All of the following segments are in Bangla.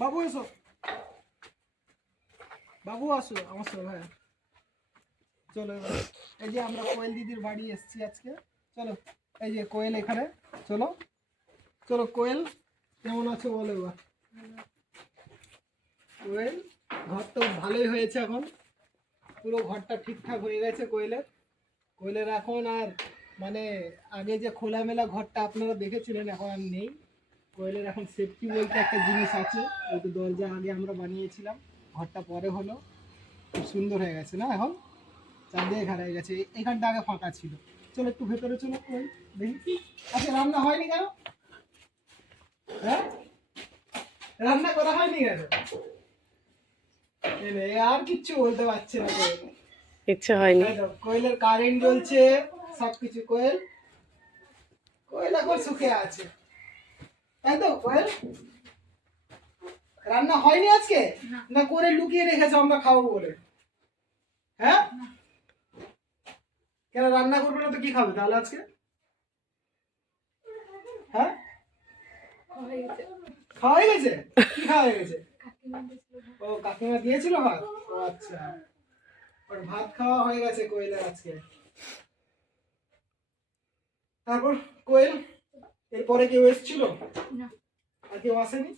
বাবু এসো, বাবু আসো আমার সঙ্গে। ভাই চলো এবার এই যে আমরা কোয়েল দিদির বাড়ি এসেছি আজকে। চলো এই যে কোয়েল এখানে, চলো চলো। কোয়েল কেমন আছো বলো এবার। কোয়েল ঘর তো ভালোই হয়েছে, এখন পুরো ঘরটা ঠিকঠাক হয়ে গেছে কোয়েলের। কোয়েলের এখন আর মানে আগে যে খোলামেলা ঘরটা আপনারা দেখেছিলেন এখন আর নেই। কোয়েলের এখন সেফটি বলতে একটা জিনিস আছে, ওই তো দরজা আগে আমরা বানিয়েছিলাম, ঘরটা পরে হলো। খুব সুন্দর হয়ে গেছে না এখন, চারদিকে ঘেরা হয়ে গেছে। এখানটা আগে ফাঁকা ছিল। চলো একটু ভেতরে চলো কোয়েল দেখি। আচ্ছা রান্না হয়নি কেন? হ্যাঁ রান্না করা হয়নি কেন? আর কিচ্ছু বলতে পারছি না কোয়েল, ইচ্ছে হয়নি। কোয়েলের কারেন্ট জ্বলছে সবকিছু। কোয়েল কোয়েল এখন সুখে আছে, তাই তো কোয়েল? রান্না হয়নি আজকে? না করে লুকিয়ে রেখেছো আমরা খাবো বলে? হ্যাঁ কেন রান্না করবে না তো কি খাবে তাহলে আজকে? হ্যাঁ খাওয়া হয়ে গেছে? কি খাওয়া হয়ে গেছে? ও কাকিমা দিয়েছিল ভাত? ও আচ্ছা, ওর ভাত খাওয়া হয়ে গেছে কোয়েলের আজকে। তারপর কোয়েল এরপরে কেউ এসেছিল? আর কেউ আসেনি?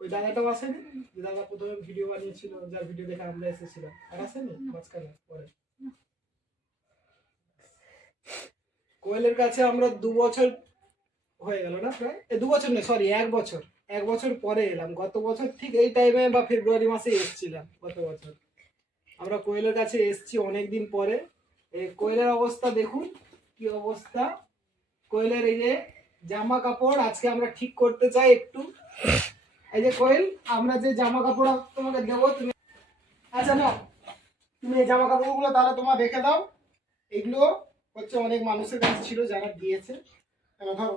ওই দাদাটাও আসেনি যে দাদা প্রথমে ভিডিও বানিয়েছিল, যার ভিডিও দেখে আমরা এসেছিলাম, আর আসেনি মাঝখানে পরে? কোয়েলের কাছে আমরা 2 বছর হয়ে গেল না প্রায়, 2 বছর নয় সরি 1 বছর, 1 বছর পরে এলাম। গত বছর ঠিক এই টাইমে বা ফেব্রুয়ারি মাসে এসেছিলাম গত বছর। আমরা কোয়েলের কাছে এসেছি অনেকদিন পরে। এই কোয়েলের অবস্থা দেখুন কি অবস্থা। কোয়েলের এই যে জামা কাপড় আজকে আমরা ঠিক করতে চাই একটু। এই যে কোয়েল, আমরা যে জামা কাপড় তোমাকে দেবো তুমি, আচ্ছা না তুমি এই জামা কাপড়গুলো তাহলে তোমার রেখে দাও। এগুলো হচ্ছে অনেক মানুষের কাছে ছিল যারা দিয়েছে। ধরো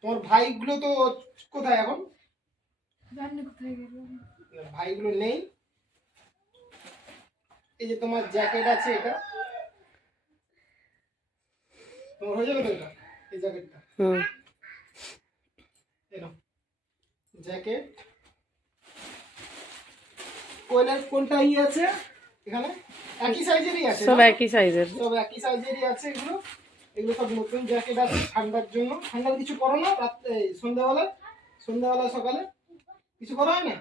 তোমার ভাইগুলো তো কোথায় এখন? ভাইগুলো নেই। এই যে তোমার জ্যাকেট আছে, এটা তোমার হয়ে যাবে তো? এটা এই জ্যাকেটটা জ্যাকেট কোয়েলের কোনটা আছে এখানে? একই সাইজেরই আছে, সব একই সাইজের, সব একই সাইজেরই আছে। এগুলো এগুলো সব নতুন জ্যাকেট আছে ঠান্ডার জন্য। ঠান্ডার কিছু করো না রাত্রে, সন্ধ্যাবেলা সকালে কিছু করা হয় না?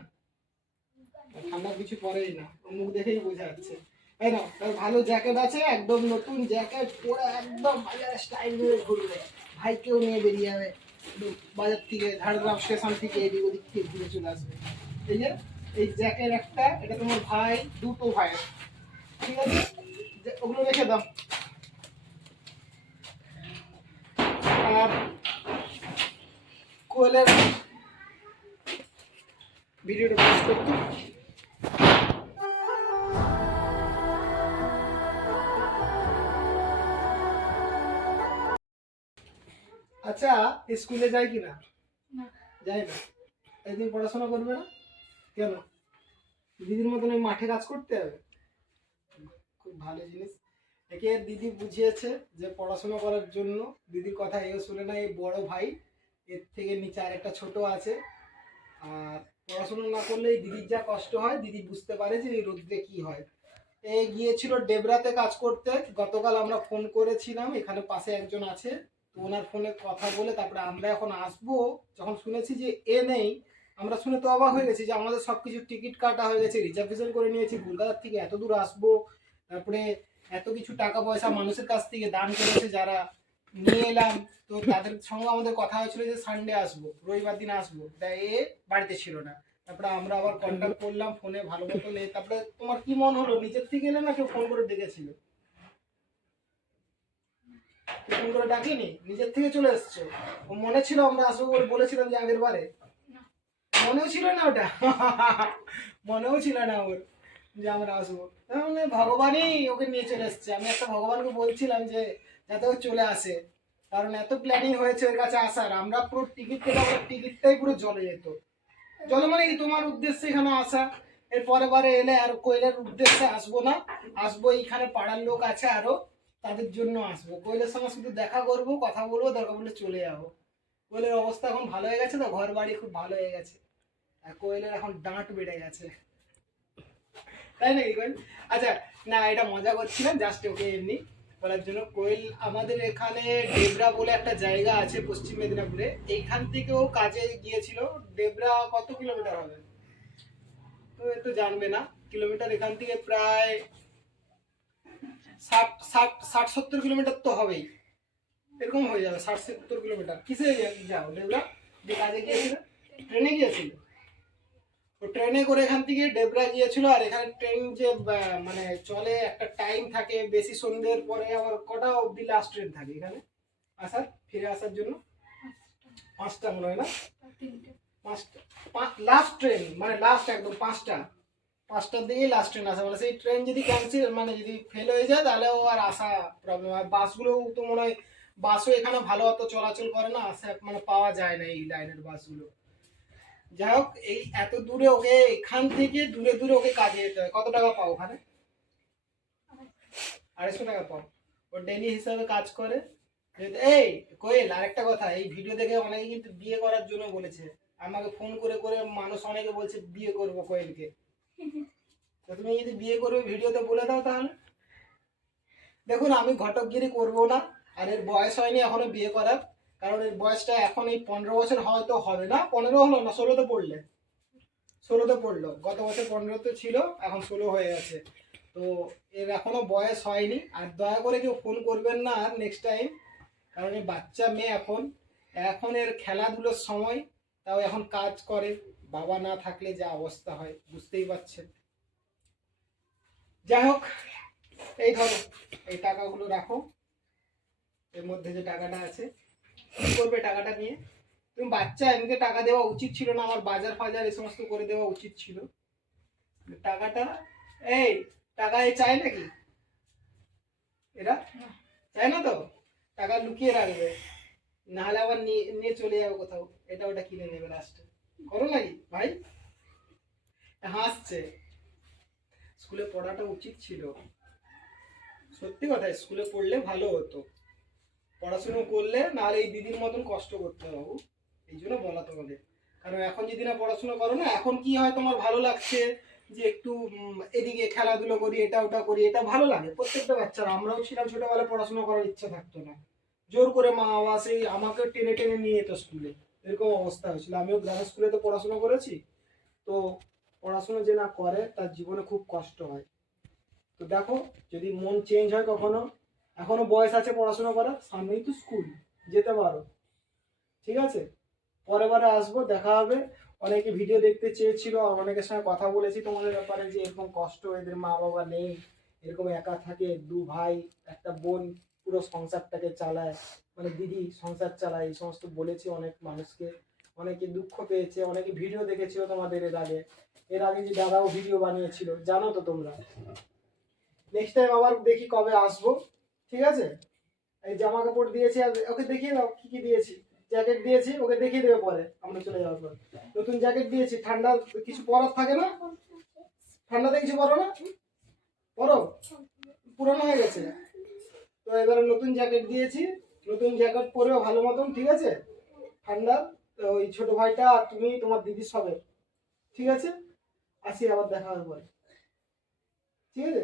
ঠান্ডার কিছু পরেই না, মুখ দেখেই বোঝা যাচ্ছে তাই না? ভালো জ্যাকেট আছে, একদম নতুন জ্যাকেট পরে একদম বাজারে স্টাইল করে ঘুরবে। ভাইকেও নিয়ে বেরিয়ে যাবে বাজার থেকে, ঝাড়গ্রাম স্টেশন থেকে এদিক ওদিক থেকে ঘুরে চলে আসবে। এই যে এই জ্যাকেট একটা, এটা তোমার ভাই, দুটো ভাই, ঠিক আছে? ওগুলো রেখে দাও। আর কোয়েলের ভিডিওটা পোস্ট করতে আচ্ছা স্কুলে যাই কি না? যাই না। একদিন পড়াশোনা করবে না কেন? দিদির মতন ওই মাঠে কাজ করতে হবে? খুব ভালো জিনিস। একে দিদি বুঝিয়েছে যে পড়াশোনা করার জন্য। দিদির কথা এও শুনে না, এই বড় ভাই, এর থেকে নিচে আরেকটা ছোট আছে। আর পড়াশোনা না করলে দিদির যা কষ্ট হয় দিদি বুঝতে পারে যে এই রোদ্রে কি হয়। এ গিয়েছিল ডেবরাতে কাজ করতে। গতকাল আমরা ফোন করেছিলাম, এখানে পাশে একজন আছে, তো ওনার ফোনে কথা বলে তারপরে আমরা এখন আসবো। যখন শুনেছি যে এ নেই, আমরা শুনে তো অবাক হয়ে গেছি যে আমাদের সবকিছু টিকিট কাটা হয়ে গেছে, রিজার্ভেশন করে নিয়েছি, কলকাতার থেকে এত দূর আসবো, তারপরে এত কিছু টাকা পয়সা মানুষের কাছ থেকে দান করেছে যারা, নিয়ে এলাম। তো তাদের সঙ্গে আমাদের কথা হয়েছিল যে সানডে আসবো, রবিবার দিন আসবো, তাই এ বাড়িতে ছিল না। তারপরে আমরা আবার কন্ট্যাক্ট করলাম ফোনে ভালো মতো নেই। তারপরে তোমার কি মন হলো, নিজের থেকে এলে না কেউ ফোন করে ডেকেছিল? ফোন করে ডাকিনি, নিজের থেকে চলে এসছো। ও মনে ছিল আমরা আসবো বলে বলেছিলাম যে আগের বারে? মনেও ছিল না ওটা? মনেও ছিল না ওর যে আমরা আসবো। তাহলে ভগবানই ওকে নিয়ে চলে এসছে। আমি একটা ভগবানকে বলছিলাম যে যাতে ও চলে আসে, কারণ এত প্ল্যানিং হয়েছে ওর কাছে আসার। আমরা পুরো টিকিট থেকে আমার টিকিটটাই পুরো জলে যেত। জলে মানে কি, তোমার উদ্দেশ্যে এখানে আসা। এর পরে বারে এলে আর কোয়েলের উদ্দেশ্যে আসবো না, আসবো এইখানে পাড়ার লোক আছে আরো, তাদের জন্য আসবো। কোয়েলের সঙ্গে শুধু দেখা করবো, কথা বলবো, দরকার বলে চলে যাবো। কোয়েলের অবস্থা এখন ভালো হয়ে গেছে, তো ঘর বাড়ি খুব ভালো হয়ে গেছে, আর কোয়েলের এখন ডাঁট বেড়ে গেছে, তাই নাকি কোয়েল? আচ্ছা, না এটা মজা করছিলাম, জাস্ট ওকে এমনি বলার জন্য। কোয়েল আমাদের এখানে ডেবরা বলে একটা জায়গা আছে পশ্চিম মেদিনীপুরে, এইখান থেকেও কাজে গিয়েছিল। ডেবরা কত কিলোমিটার হবে তো এ তো জানবে না, কিলোমিটার এখান থেকে প্রায় 60-70 কিলোমিটার তো হবেই, এরকম হয়ে যাবে 60-70 কিলোমিটার। কিসে যাও ডেবরা যে কাজে গিয়েছিল? ট্রেনে গিয়েছিল। তো ট্রেনে করে এখান থেকে ডেবরা গিয়েছিল। আর এখানে ট্রেন যে মানে চলে একটা টাইম থাকে, বেশি সন্ধ্যের পরে আবার কটা অবধি লাস্ট ট্রেন থাকে এখানে আসার, ফিরে আসার জন্য? 5টা মনে হয় না? 5টা লাস্ট ট্রেন, মানে লাস্ট একদম 5টার দিকেই লাস্ট ট্রেন আসা, মানে সেই ট্রেন যদি ক্যান্সেল মানে যদি ফেল হয়ে যায় তাহলে ও আর আসা প্রবলেম। আর বাসগুলোও তো মনে হয়, বাসও এখানে ভালো অত চলাচল করে না, আসা মানে পাওয়া যায় না এই লাইনের বাসগুলো। যাই হোক, এই এত দূরে ওকে, এখান থেকে দূরে দূরে ওকে কাজে যেতে হয়। কত টাকা পাও ওখানে? 250 টাকা পাও। ও ডেলি হিসাবে কাজ করে। এই কোয়েল, আরেকটা কথা, এই ভিডিও দেখে অনেকে কিন্তু বিয়ে করার জন্য বলেছে, আমাকে ফোন করে করে মানুষ অনেকে বলছে বিয়ে করবো কোয়েলকে। তো তুমি যদি বিয়ে করবে ভিডিওতে বলে দাও তাহলে। দেখুন, আমি ঘটকগিরি করব না, আর এর বয়স হয়নি এখনো বিয়ে করার, কারণ এর বয়সটা এখন এই 15 বছর হয়তো হবে না, 15 হলো না, 16তে পড়লে, 16তে পড়লো, গত বছর 15তে ছিল, এখন 16 হয়ে গেছে। তো এর এখনো বয়স হয়নি। আর দয়া করে কেউ ফোন করবেন না আর নেক্সট টাইম, কারণ এই বাচ্চা মেয়ে এখন, এখন এর খেলাধুলোর সময়, তাও এখন কাজ করে, বাবা না থাকলে যা অবস্থা হয় বুঝতেই পারছেন। যাই হোক, এই ধরো, এই টাকাগুলো রাখো, এর মধ্যে যে টাকাটা আছে, কি করবে টাকাটা নিয়ে? তুমি বাচ্চা, এমনিতে টাকা দেওয়া উচিত ছিল না, আমার বাজার ফাজার এই সমস্ত করে দেওয়া উচিত ছিল। টাকাটা, এই টাকা এ চাই নাকি এরা? চাই না তো? টাকা লুকিয়ে রাখবে, নাহলে আবার নিয়ে নিয়ে চলে যাবে কোথাও, এটা ওটা কিনে নেবে লাস্টে। করো নাকি ভাই? হাসছে। স্কুলে পড়াটা উচিত ছিল, সত্যি কথা, স্কুলে পড়লে ভালো হতো, পড়াশুনো করলে, নাহলে এই দিদির মতন কষ্ট করতে হবে বাবু। এই জন্য বলা তোমাদের, কারণ এখন যদি না পড়াশোনা করো না, এখন কি হয় তোমার ভালো লাগছে যে একটু এদিকে খেলাধুলো করি, এটা ওটা করি, এটা ভালো লাগে প্রত্যেকটা বাচ্চারা। আমরাও ছিলাম ছোটবেলায়, পড়াশোনা করার ইচ্ছা থাকতো না, জোর করে মা বাবা সেই আমাকে টেনে টেনে নিয়ে যেত স্কুলে, এরকম অবস্থা হয়েছিল। আমিও গ্রামের স্কুলে তো পড়াশোনা করেছি, তো পড়াশোনা যে না করে তার জীবনে খুব কষ্ট হয়। তো দেখো, যদি মন চেঞ্জ হয় কখনো, এখনো বয়স আছে পড়াশোনা করার, সামনেই তো স্কুল, যেতে পারো, ঠিক আছে? পরের বারে আসবো, দেখা হবে। অনেকে ভিডিও দেখতে চেয়েছিল, অনেকের সঙ্গে কথা বলেছি তোমাদের ব্যাপারে, যে এরকম কষ্ট, এদের মা বাবা নেই, এরকম একা থাকে, 2 ভাই, একটা বোন, পুরো সংসারটাকে চালায়, মানে দিদি সংসার চালায়, এই সমস্ত বলেছি অনেক মানুষকে। অনেকে দুঃখ পেয়েছে, অনেকে ভিডিও দেখেছিল তোমাদের এর আগে যে দাদাও ভিডিও বানিয়েছিল, জানো তো তোমরা। নেক্সট টাইম আবার দেখি কবে আসবো, ঠিক আছে? এই জামা কাপড় দিয়েছি, আর ওকে দেখিয়ে দাও কি কি দিয়েছি। জ্যাকেট দিয়েছি, ওকে দেখিয়ে দেবে পরে আমরা চলে যাওয়ার পর। নতুন জ্যাকেট দিয়েছি, ঠান্ডা কিছু পরার থাকে না, ঠান্ডাতে কিছু পরো না, পরো, পুরানো হয়ে গেছে। তো এবারে নতুন জ্যাকেট দিয়েছি, নতুন জ্যাকেট পরেও ভালো মতন, ঠিক আছে? ঠান্ডা। তো ওই ছোট ভাইটা আর তুমি, তোমার দিদি সবে, ঠিক আছে? আসি, আবার দেখা হবে পরে, ঠিক আছে?